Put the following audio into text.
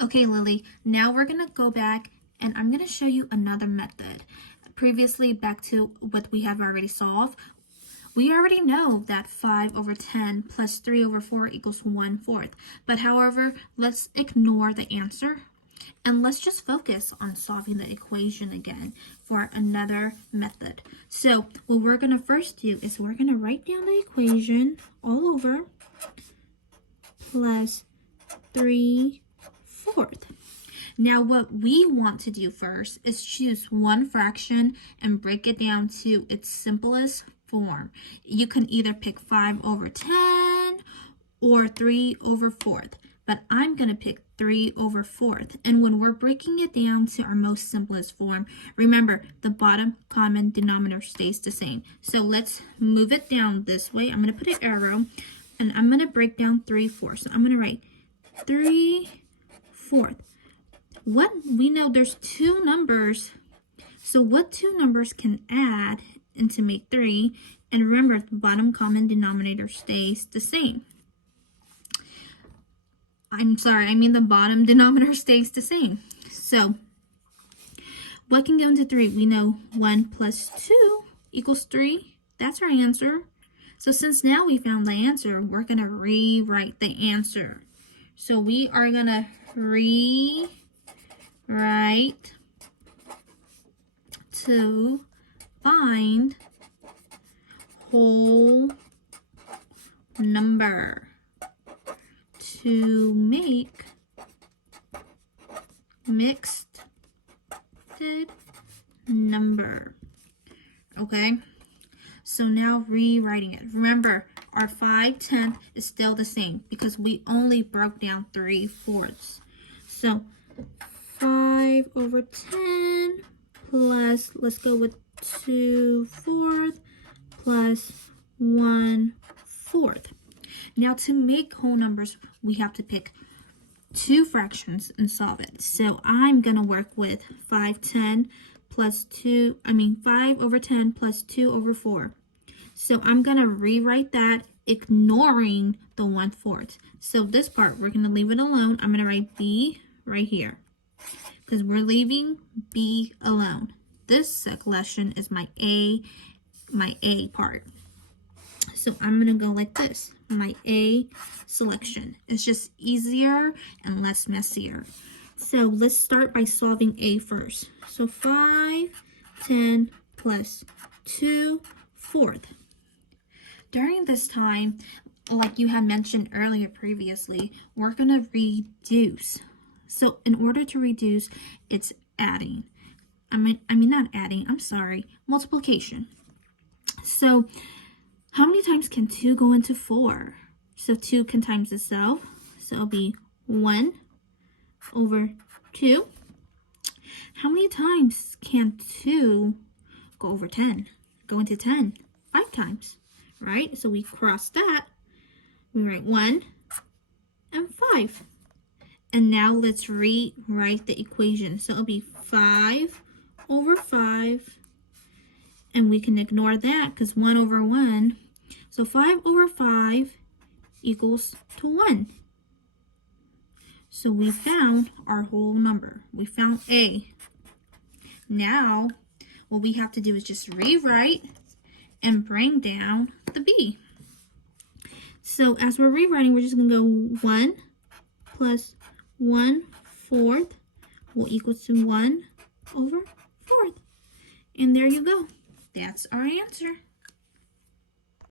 Okay, Lily, now we're going to go back and I'm going to show you another method. Previously, back to what we have already solved. We already know that 5 over 10 plus 3 over 4 equals 1/4. But however, let's ignore the answer and let's just focus on solving the equation again for another method. So what we're going to first do is we're going to write down the equation all over plus 3/4. Now what we want to do first is choose one fraction and break it down to its simplest form. You can either pick 5 over 10 or 3 over 4th, but I'm going to pick 3 over 4th. And when we're breaking it down to our most simplest form, remember the bottom common denominator stays the same. So let's move it down this way. I'm going to put an arrow and I'm going to break down 3/4. So I'm going to write 3/4. What we know, there's two numbers. So what two numbers can add and to make 3? And remember, the bottom common denominator stays the same. The bottom denominator stays the same. So what can go into 3? We know 1 plus 2 equals 3. That's our answer. So since now we found the answer, we're going to rewrite the answer. So we are going to rewrite to find whole number to make mixed number. Okay, so now rewriting it. Remember, our 5/10 is still the same because we only broke down 3/4. So 5 over 10 plus, let's go with 2/4 plus 1/4. Now to make whole numbers, we have to pick two fractions and solve it. So I'm going to work with 5 over 10 plus 2 over 4. So I'm going to rewrite that, ignoring the 1/4. So this part, we're going to leave it alone. I'm going to write B right here because we're leaving B alone. This selection is my A part. So I'm going to go like this. My A selection. It's just easier and less messier. So let's start by solving A first. So 5/10 plus 2/4. During this time, like you had mentioned earlier previously, we're going to reduce. So in order to reduce, it's adding. Multiplication. So how many times can 2 go into 4? So 2 can times itself. So it'll be 1 over 2. How many times can 2 go over 10? Go into 10? 5 times, right? So we cross that. We write 1 and 5. And now let's rewrite the equation. So it'll be 5 over 5. And we can ignore that because 1 over 1. So 5 over 5 equals to 1. So we found our whole number. We found A. Now, what we have to do is just rewrite and bring down the B. So as we're rewriting, we're just going to go 1 plus 1/4 will equal to 1 over 4th. And there you go. That's our answer.